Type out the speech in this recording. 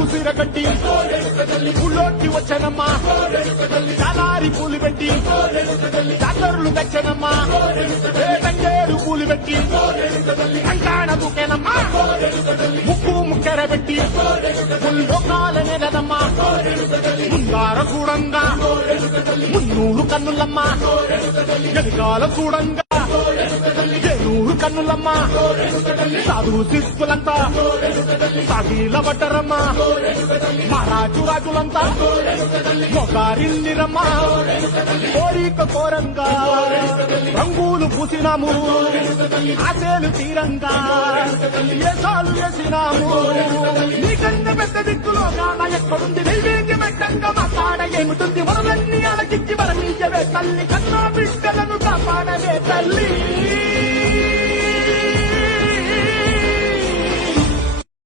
పసుపు సీర కట్టి ఊళ్ళోకి వచ్చనమ్మా చాలారి పూలు పెట్టి జాతరులు తెచ్చనమ్మా తంగేరు పూలు పెట్టి కంకాణ దూకేనమ్మా ముక్కు ముక్కెర పెట్టి ముల్లోకాల నెలదమ్మా ముందార చూడంగా మున్నూరు కన్నులమ్మా ఎనకాల చూడంగా ఏనూరు కన్నులమ్మా సాధువు శిస్తులంతా సాగిల పడ్డరమ్మా మహారాజు రాజులంతా మొగారిల్లిరమ్మా కోరిక కోరంగా రంగులు పూసినాము ఆశలు తీరంగా ఏసాలు వేసినాము నీకన్నా పెద్ద దిక్కులో గాన ఎక్కడుంది నైవేద్య పెట్టంగా మాట్లాడ ఏమిటుంది వరలన్నీ అలకిచ్చి వరమించవే తల్లి కన్నా బిడ్డలను కాపాడవే తల్లి